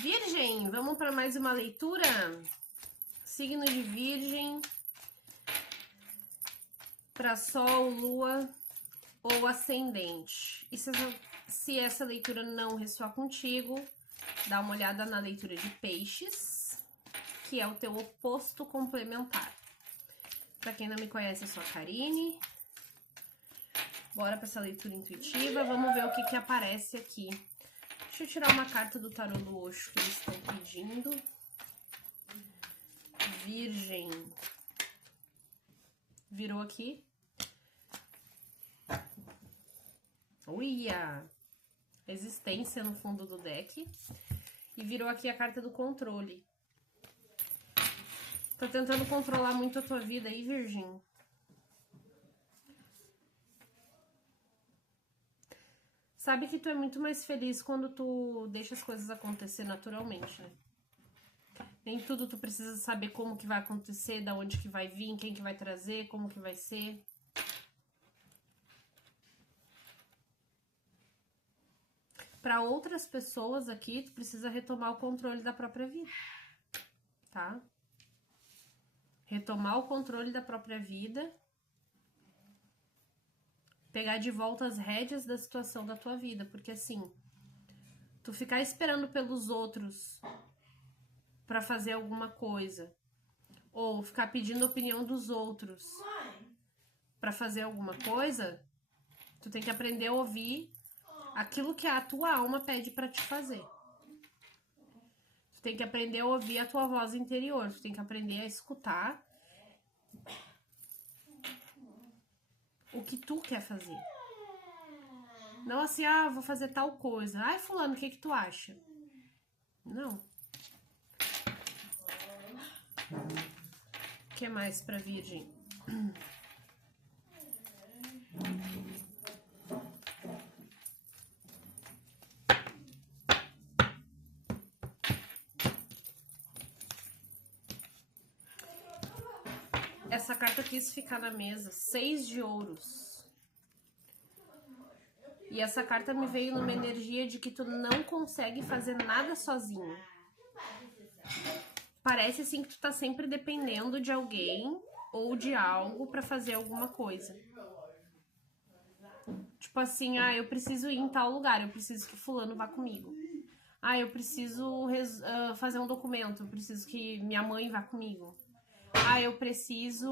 Virgem, vamos para mais uma leitura? Signo de Virgem, para Sol, Lua ou Ascendente. E se essa leitura não ressoar contigo, dá uma olhada na leitura de Peixes, que é o teu oposto complementar. Para quem não me conhece, eu sou a Karine. Bora para essa leitura intuitiva, vamos ver o que aparece aqui. Deixa eu tirar uma carta do tarô do Osho que eles estão pedindo. Virgem. Virou aqui. Uia! Resistência no fundo do deck. E virou aqui a carta do controle. Tá tentando controlar muito a tua vida aí, Virgem? Sabe que tu é muito mais feliz quando tu deixa as coisas acontecer naturalmente, né? Nem tudo tu precisa saber como que vai acontecer, da onde que vai vir, quem que vai trazer, como que vai ser. Para outras pessoas aqui, tu precisa retomar o controle da própria vida, tá? Retomar o controle da própria vida. Pegar de volta as rédeas da situação da tua vida, porque assim, tu ficar esperando pelos outros pra fazer alguma coisa, ou ficar pedindo a opinião dos outros pra fazer alguma coisa, tu tem que aprender a ouvir aquilo que a tua alma pede pra te fazer. Tu tem que aprender a ouvir a tua voz interior, tu tem que aprender a escutar o que tu quer fazer. Não assim, vou fazer tal coisa. Ai, fulano, o que tu acha? Não. O que mais pra Virgem? Essa carta quis ficar na mesa. 6 de ouros. E essa carta me veio numa energia de que tu não consegue fazer nada sozinho. Parece assim que tu tá sempre dependendo de alguém ou de algo pra fazer alguma coisa. Tipo assim, eu preciso ir em tal lugar, eu preciso que fulano vá comigo. Eu preciso fazer um documento, eu preciso que minha mãe vá comigo. Eu preciso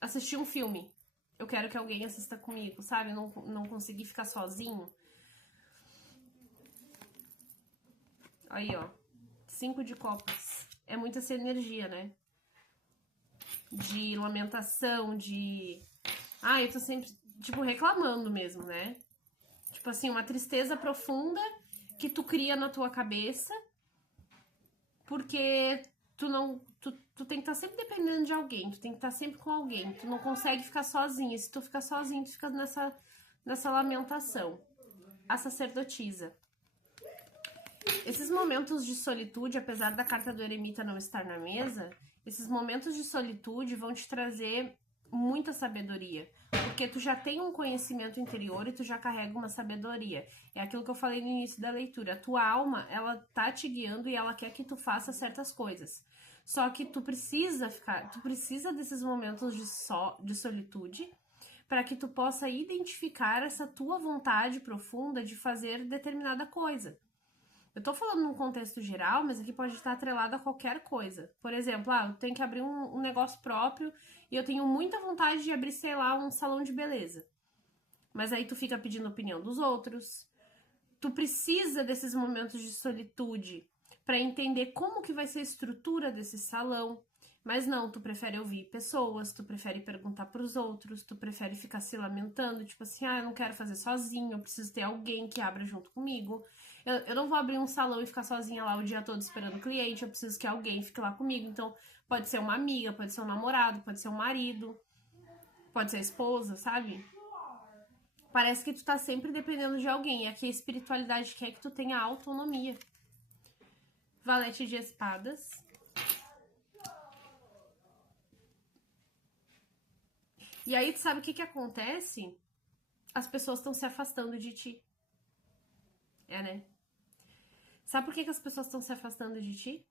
assistir um filme. Eu quero que alguém assista comigo, sabe? Não consegui ficar sozinho. Aí, ó. 5 de copas. É muita essa energia, né? De lamentação, de... eu tô sempre, tipo, reclamando mesmo, né? Tipo assim, uma tristeza profunda que tu cria na tua cabeça porque tu tem que estar sempre dependendo de alguém, tu tem que estar sempre com alguém, tu não consegue ficar sozinho. Se tu ficar sozinho, tu fica nessa lamentação. A sacerdotisa. Esses momentos de solitude, apesar da carta do eremita não estar na mesa, esses momentos de solitude vão te trazer muita sabedoria, porque tu já tem um conhecimento interior e tu já carrega uma sabedoria. É aquilo que eu falei no início da leitura. A tua alma, ela tá te guiando e ela quer que tu faça certas coisas. Só que tu precisa desses momentos de solitude para que tu possa identificar essa tua vontade profunda de fazer determinada coisa. Eu tô falando num contexto geral, mas aqui pode estar atrelado a qualquer coisa. Por exemplo, eu tenho que abrir um negócio próprio e eu tenho muita vontade de abrir, sei lá, um salão de beleza. Mas aí tu fica pedindo a opinião dos outros. Tu precisa desses momentos de solitude para entender como que vai ser a estrutura desse salão. Mas não, tu prefere ouvir pessoas, tu prefere perguntar pros outros, tu prefere ficar se lamentando, tipo assim, eu não quero fazer sozinho, eu preciso ter alguém que abra junto comigo. Eu não vou abrir um salão e ficar sozinha lá o dia todo esperando o cliente, eu preciso que alguém fique lá comigo. Então, pode ser uma amiga, pode ser um namorado, pode ser um marido, pode ser a esposa, sabe? Parece que tu tá sempre dependendo de alguém. E aqui a espiritualidade quer que tu tenha autonomia. Valete de espadas. E aí, tu sabe o que acontece? As pessoas estão se afastando de ti. Né? Sabe por que as pessoas estão se afastando de ti?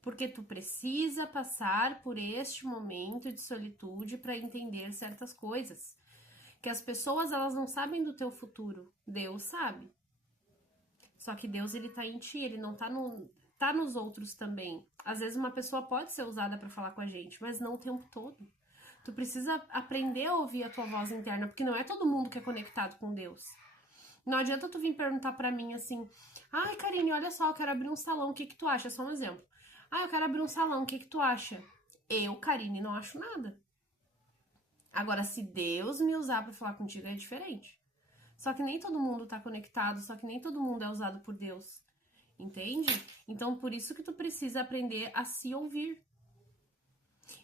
Porque tu precisa passar por este momento de solitude para entender certas coisas. Que as pessoas, elas não sabem do teu futuro. Deus sabe. Só que Deus, ele tá em ti, ele não tá nos outros também. Às vezes uma pessoa pode ser usada para falar com a gente, mas não o tempo todo. Tu precisa aprender a ouvir a tua voz interna, porque não é todo mundo que é conectado com Deus. Não adianta tu vir perguntar pra mim assim: ai, Karine, olha só, eu quero abrir um salão, o que que tu acha? Só um exemplo. Ah, eu quero abrir um salão, o que que tu acha? Eu, Karine, não acho nada. Agora, se Deus me usar pra falar contigo, é diferente. Só que nem todo mundo tá conectado, só que nem todo mundo é usado por Deus. Entende? Então, por isso que tu precisa aprender a se ouvir.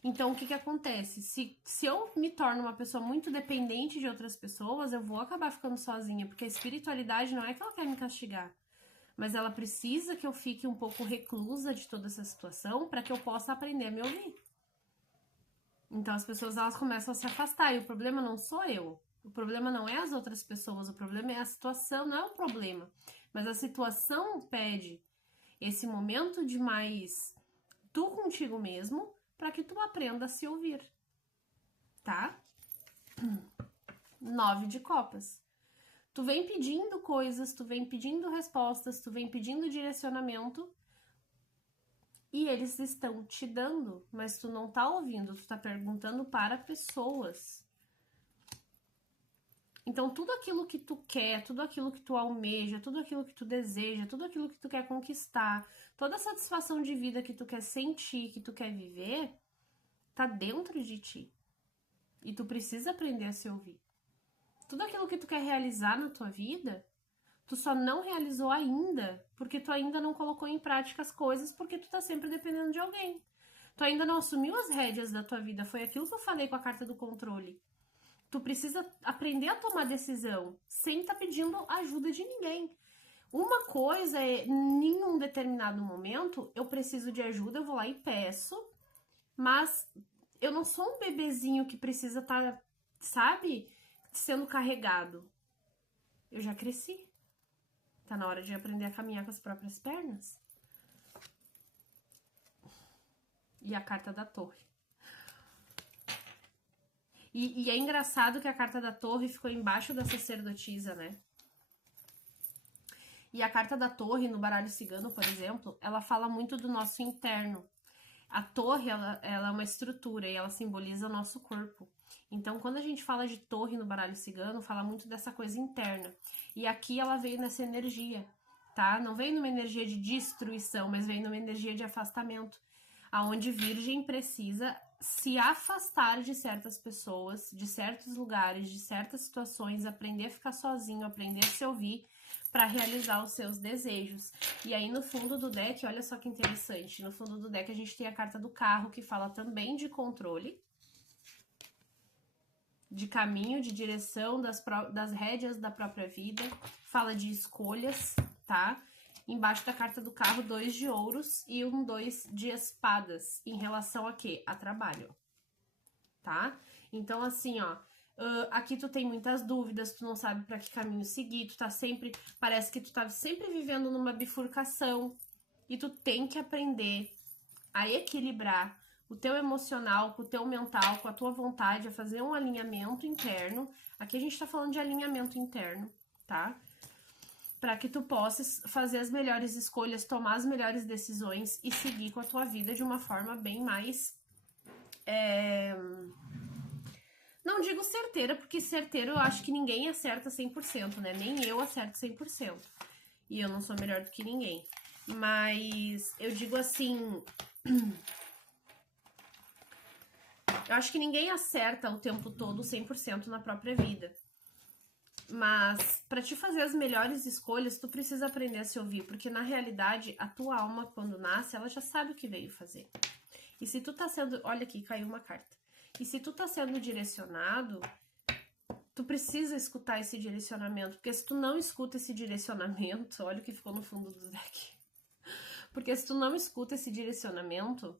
Então, o que que acontece? Se eu me torno uma pessoa muito dependente de outras pessoas, eu vou acabar ficando sozinha, porque a espiritualidade não é que ela quer me castigar, mas ela precisa que eu fique um pouco reclusa de toda essa situação para que eu possa aprender a me ouvir. Então, as pessoas, elas começam a se afastar, e o problema não sou eu. O problema não é as outras pessoas, o problema é a situação, não é o problema. Mas a situação pede esse momento de mais tu contigo mesmo, para que tu aprenda a se ouvir, tá? 9 de copas. Tu vem pedindo coisas, tu vem pedindo respostas, tu vem pedindo direcionamento e eles estão te dando, mas tu não tá ouvindo, tu tá perguntando para pessoas. Então, tudo aquilo que tu quer, tudo aquilo que tu almeja, tudo aquilo que tu deseja, tudo aquilo que tu quer conquistar, toda a satisfação de vida que tu quer sentir, que tu quer viver, tá dentro de ti. E tu precisa aprender a se ouvir. Tudo aquilo que tu quer realizar na tua vida, tu só não realizou ainda porque tu ainda não colocou em prática as coisas, porque tu tá sempre dependendo de alguém. Tu ainda não assumiu as rédeas da tua vida. Foi aquilo que eu falei com a carta do controle. Tu precisa aprender a tomar decisão sem estar pedindo ajuda de ninguém. Uma coisa é, em um determinado momento, eu preciso de ajuda, eu vou lá e peço, mas eu não sou um bebezinho que precisa estar, sabe, sendo carregado. Eu já cresci. Tá na hora de aprender a caminhar com as próprias pernas. E a carta da torre. E é engraçado que a carta da torre ficou embaixo da sacerdotisa, né? E a carta da torre, no baralho cigano, por exemplo, ela fala muito do nosso interno. A torre, ela é uma estrutura e ela simboliza o nosso corpo. Então, quando a gente fala de torre no baralho cigano, fala muito dessa coisa interna. E aqui ela veio nessa energia, tá? Não veio numa energia de destruição, mas veio numa energia de afastamento. Aonde Virgem precisa se afastar de certas pessoas, de certos lugares, de certas situações, aprender a ficar sozinho, aprender a se ouvir para realizar os seus desejos. E aí no fundo do deck, olha só que interessante, no fundo do deck a gente tem a carta do carro, que fala também de controle, de caminho, de direção, das rédeas da própria vida, fala de escolhas, tá? Embaixo da carta do carro, 2 de ouros e 2 de espadas, em relação a quê? A trabalho, tá? Então, assim, ó, aqui tu tem muitas dúvidas, tu não sabe pra que caminho seguir, tu tá sempre, parece que tu tá sempre vivendo numa bifurcação, e tu tem que aprender a equilibrar o teu emocional com o teu mental, com a tua vontade, a fazer um alinhamento interno. Aqui a gente tá falando de alinhamento interno, tá? Para que tu possas fazer as melhores escolhas, tomar as melhores decisões e seguir com a tua vida de uma forma bem mais... Não digo certeira, porque certeiro eu acho que ninguém acerta 100%, né? Nem eu acerto 100%. E eu não sou melhor do que ninguém. Mas eu digo assim... Eu acho que ninguém acerta o tempo todo 100% na própria vida. Mas para te fazer as melhores escolhas, tu precisa aprender a se ouvir, porque na realidade a tua alma, quando nasce, ela já sabe o que veio fazer. E se tu tá sendo, olha aqui, caiu uma carta. E se tu tá sendo direcionado, tu precisa escutar esse direcionamento, porque se tu não escuta esse direcionamento, olha o que ficou no fundo do deck. Porque se tu não escuta esse direcionamento,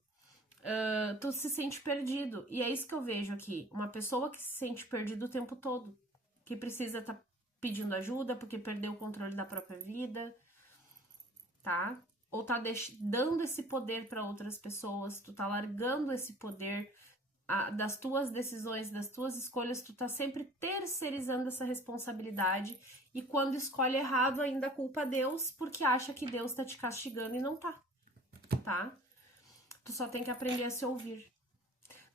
tu se sente perdido. E é isso que eu vejo aqui, uma pessoa que se sente perdida o tempo todo, que precisa estar pedindo ajuda porque perdeu o controle da própria vida. tá? Ou tá dando esse poder para outras pessoas, tu tá largando esse poder das tuas decisões, das tuas escolhas, tu tá sempre terceirizando essa responsabilidade e quando escolhe errado ainda culpa Deus porque acha que Deus tá te castigando e não tá? Tu só tem que aprender a se ouvir.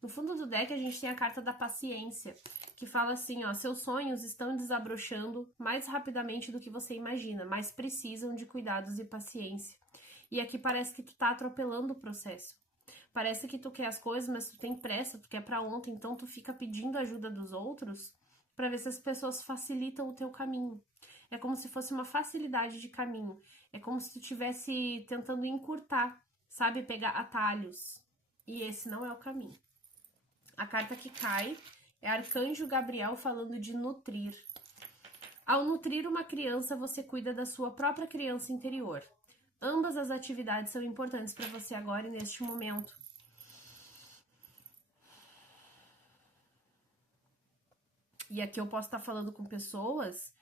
No fundo do deck a gente tem a carta da paciência, que fala assim, ó, seus sonhos estão desabrochando mais rapidamente do que você imagina, mas precisam de cuidados e paciência. E aqui parece que tu tá atropelando o processo. Parece que tu quer as coisas, mas tu tem pressa, tu quer pra ontem, então tu fica pedindo ajuda dos outros pra ver se as pessoas facilitam o teu caminho. É como se fosse uma facilidade de caminho. É como se tu estivesse tentando encurtar, sabe? Pegar atalhos. E esse não é o caminho. A carta que cai é Arcanjo Gabriel falando de nutrir. Ao nutrir uma criança, você cuida da sua própria criança interior. Ambas as atividades são importantes para você agora e neste momento. E aqui eu posso estar falando com pessoas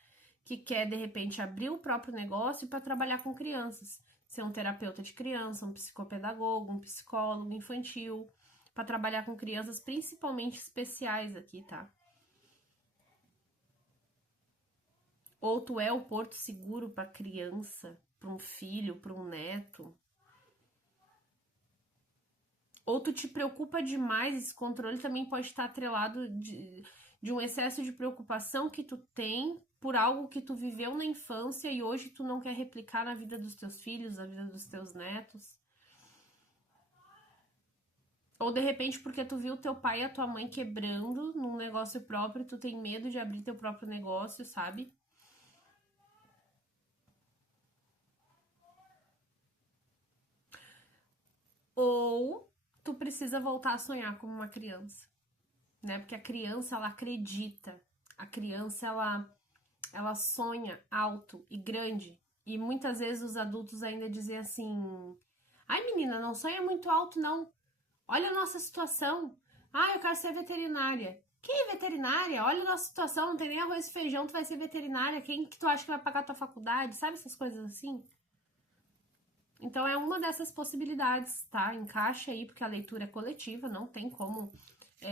que quer de repente abrir o próprio negócio para trabalhar com crianças. Ser um terapeuta de criança, um psicopedagogo, um psicólogo infantil, para trabalhar com crianças principalmente especiais aqui, tá? Ou tu é o porto seguro para criança, para um filho, para um neto. Ou tu te preocupa demais, esse controle também pode estar atrelado de um excesso de preocupação que tu tem por algo que tu viveu na infância e hoje tu não quer replicar na vida dos teus filhos, na vida dos teus netos. Ou de repente porque tu viu teu pai e a tua mãe quebrando num negócio próprio, tu tem medo de abrir teu próprio negócio, sabe? Ou tu precisa voltar a sonhar como uma criança, né? Porque a criança, ela acredita. A criança, ela sonha alto e grande. E muitas vezes os adultos ainda dizem assim: ai, menina, não sonha muito alto, não. Olha a nossa situação. Ah, eu quero ser veterinária. Que veterinária? Olha a nossa situação, não tem nem arroz e feijão, tu vai ser veterinária. Quem que tu acha que vai pagar a tua faculdade? Sabe essas coisas assim? Então é uma dessas possibilidades, tá? Encaixa aí, porque a leitura é coletiva, não tem como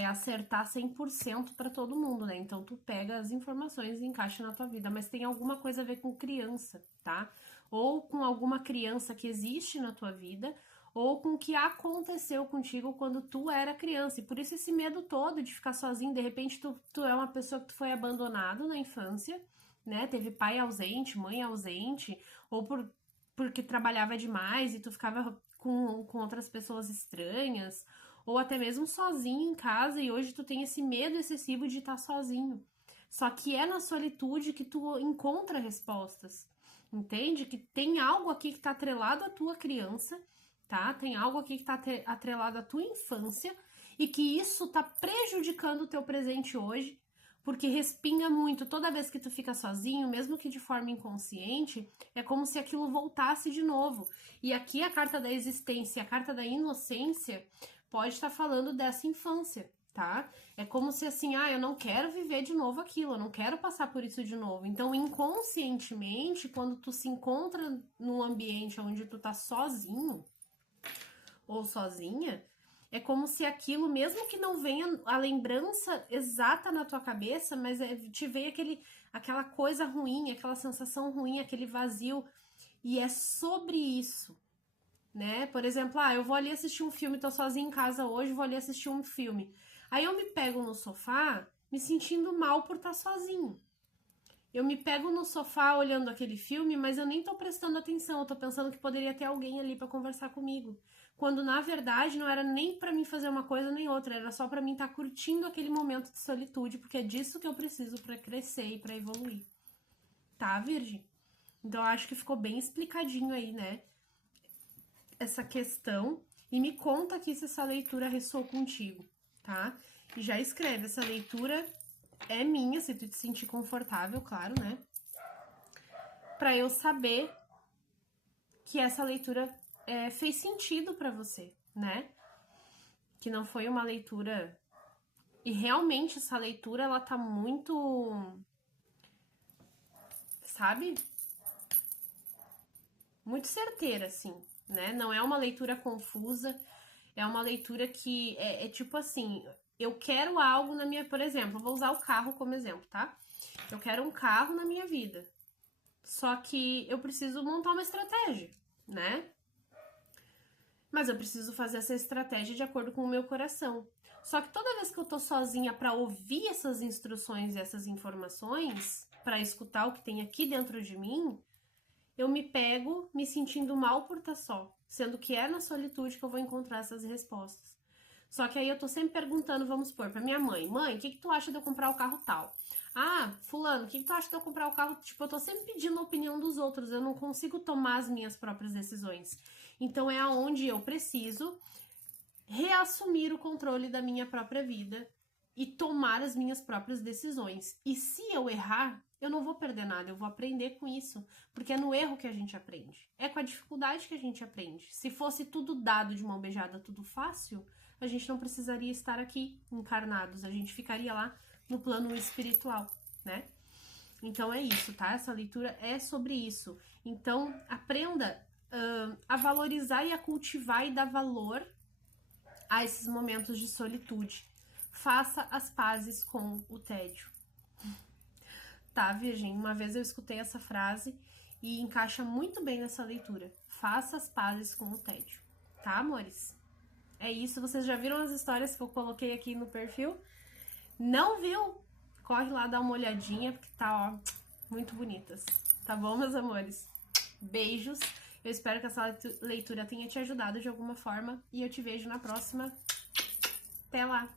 acertar 100% para todo mundo, né? Então tu pega as informações e encaixa na tua vida, mas tem alguma coisa a ver com criança, tá? Ou com alguma criança que existe na tua vida, ou com o que aconteceu contigo quando tu era criança. E por isso esse medo todo de ficar sozinho, de repente tu é uma pessoa que tu foi abandonado na infância, né? Teve pai ausente, mãe ausente, ou porque trabalhava demais e tu ficava com outras pessoas estranhas, ou até mesmo sozinho em casa e hoje tu tem esse medo excessivo de estar sozinho. Só que é na solitude que tu encontra respostas, entende? Que tem algo aqui que tá atrelado à tua criança, tá? Tem algo aqui que tá atrelado à tua infância e que isso tá prejudicando o teu presente hoje, porque respinga muito toda vez que tu fica sozinho, mesmo que de forma inconsciente, é como se aquilo voltasse de novo. E aqui a carta da existência, a carta da inocência, pode estar falando dessa infância, tá? É como se assim, eu não quero viver de novo aquilo, eu não quero passar por isso de novo. Então, inconscientemente, quando tu se encontra num ambiente onde tu tá sozinho ou sozinha, é como se aquilo, mesmo que não venha a lembrança exata na tua cabeça, mas te vem aquela coisa ruim, aquela sensação ruim, aquele vazio. E é sobre isso, né? Por exemplo, eu vou ali assistir um filme, tô sozinha em casa hoje, vou ali assistir um filme. Aí eu me pego no sofá, me sentindo mal por estar sozinho. Eu me pego no sofá olhando aquele filme, mas eu nem tô prestando atenção, eu tô pensando que poderia ter alguém ali para conversar comigo. Quando na verdade não era nem para mim fazer uma coisa nem outra, era só para mim estar curtindo aquele momento de solitude, porque é disso que eu preciso para crescer e para evoluir. Tá, Virgem? Então eu acho que ficou bem explicadinho aí, né? Essa questão. E me conta aqui se essa leitura ressoou contigo, tá? E já escreve, essa leitura é minha, se tu te sentir confortável, claro, né? Pra eu saber que essa leitura fez sentido pra você, né? Que não foi uma leitura... E realmente essa leitura, ela tá muito... Sabe? muito certeira, assim, né? Não é uma leitura confusa, é uma leitura que é tipo assim, eu quero algo na minha, por exemplo, eu vou usar o carro como exemplo, tá? Eu quero um carro na minha vida. Só que eu preciso montar uma estratégia, né? Mas eu preciso fazer essa estratégia de acordo com o meu coração. Só que toda vez que eu tô sozinha para ouvir essas instruções e essas informações, para escutar o que tem aqui dentro de mim, eu me pego me sentindo mal por estar só, sendo que é na solitude que eu vou encontrar essas respostas. Só que aí eu tô sempre perguntando, vamos supor, pra minha mãe: mãe, o que tu acha de eu comprar o carro tal? Ah, fulano, o que tu acha de eu comprar o carro? Tipo, eu tô sempre pedindo a opinião dos outros, eu não consigo tomar as minhas próprias decisões. Então é aonde eu preciso reassumir o controle da minha própria vida e tomar as minhas próprias decisões. E se eu errar, eu não vou perder nada, eu vou aprender com isso, porque é no erro que a gente aprende. É com a dificuldade que a gente aprende. Se fosse tudo dado de mão beijada, tudo fácil, a gente não precisaria estar aqui encarnados, a gente ficaria lá no plano espiritual, né? Então é isso, tá? Essa leitura é sobre isso. Então aprenda a valorizar e a cultivar e dar valor a esses momentos de solitude. Faça as pazes com o tédio. Tá, Virgem? Uma vez eu escutei essa frase e encaixa muito bem nessa leitura. Faça as pazes com o tédio. Tá, amores? É isso. Vocês já viram as histórias que eu coloquei aqui no perfil? Não viu? Corre lá, dá uma olhadinha, porque tá, ó, muito bonitas. Tá bom, meus amores? Beijos. Eu espero que essa leitura tenha te ajudado de alguma forma e eu te vejo na próxima. Até lá!